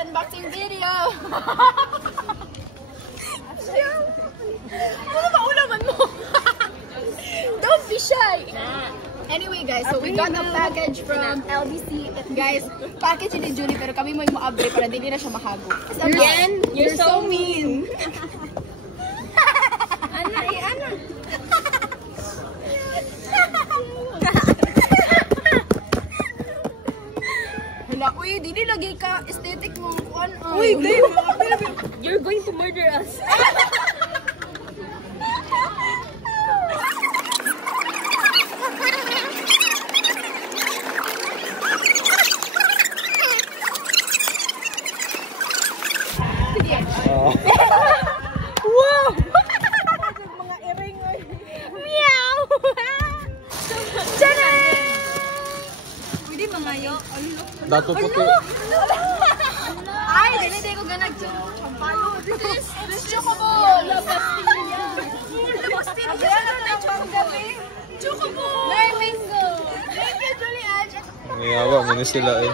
unboxing video. Ano ba ulaman mo? Don't be shy. Anyway guys, so we got a package from LBC. Guys, package ni Julie pero kami mo yung maabre para hindi na siya mahago. Again, you're so mean. Uy, dili lagi ka aesthetic mo kuan. Uy, you're going to murder us. Wow! Mga iring. Meow! Tada! Pwede mga yo. Dato puti. Ay, dili ko ganag champalo. This is chocobo. La pastilla. La pastilla na panggabi. Chocobo. May mango. Thank you, Julie Ange. Nangiyawa mo na sila eh.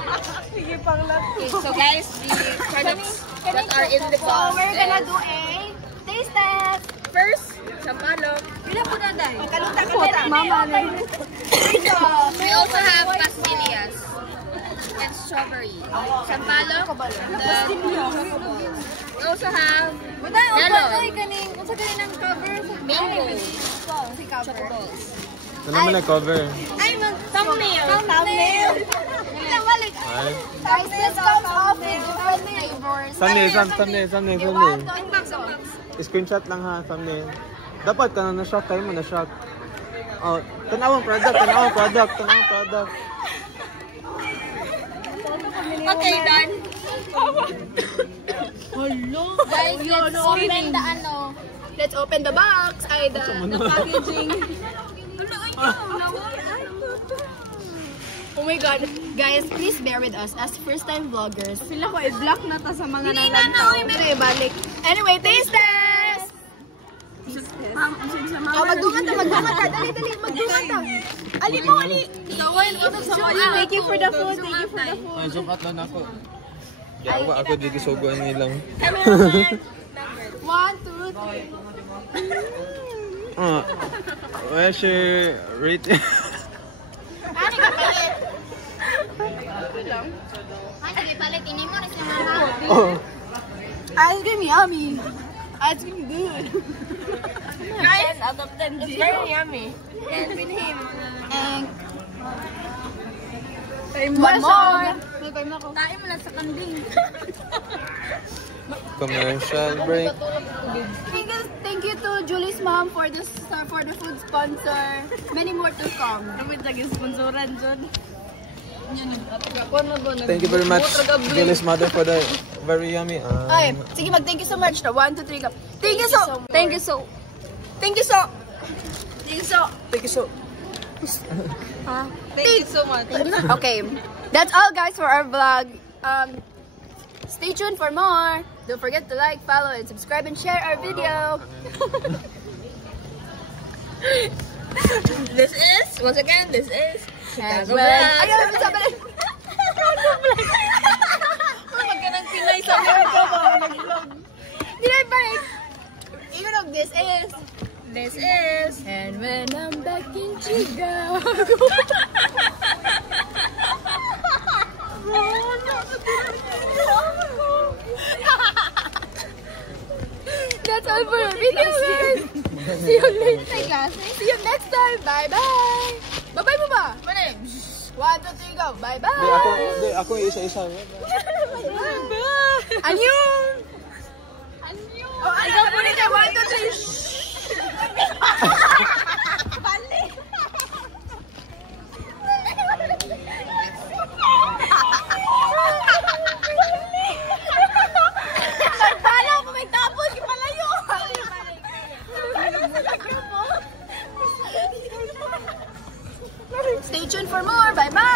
Sige, panglat. Okay, so guys, the products that are in the box. So we're gonna do a taste test. First, sampalok. Pila po na dahil? Kaluta. Mama na. We also have pastillas and strawberry. Sampalok. We also have melon. Mango. Chocolates. Ano naman na cover? Ay, Thumbnail. Balik. Ay. Guys, this comes off with different flavors. Thumbnail. Unbox. Screenshot lang ha, thumbnail. Dapat ka na na-shock, kayo mo na-shock. Oh, tanawang product. Okay, done. Guys, let's open the Let's open the box. Ay, the packaging. Oh my god. Guys, please bear with us as first-time vloggers. Sila ko i-block na ta sa mga Hindi na, balik. Anyway, taste test! Magdungan ta. Dali, magdungan ta. Ali. Thank you for the food. Ay, zoom out lang ako. Yawa ako, di kisuguan nilang. 1, 2, 3. Where's your rating? Ano ka palit? Sige, palit. Ini mo na si mama. Oh. Ice cream yummy. Ice cream good. Guys, out of 10. It's very yummy. And with him. And one more. Tayo mo na sa kanding. Commercial break. Thank you to Julie's mom for the food sponsor. Many more to come. Damit lagi sponsoran dyan. Thank you very much, Julie's mother, for the very yummy. Ay, sige, thank you so much. 1, 2, 3, go. Thank you so. Thank you so much. Okay, that's all guys for our vlog. Stay tuned for more. Don't forget to like, follow, and subscribe, and share our video. This is Chicago Well, Vlog. ayaw, sabi na. Magkanang Pinay sa America ba? Dinay-balik. Even though this is. And when I'm back in Chicago. That's all for our video, guys. See you later. See you next time. Bye-bye. Bye-bye mo ba? 1, 2, 3, go. Bye-bye. Ako yung isa-isa. Annyeong. Oh, ikaw po nito. 1, 2, 3. Bali. Nagpalaw ko may tapos. Ipalayo. Stay tuned for more. Bye-bye.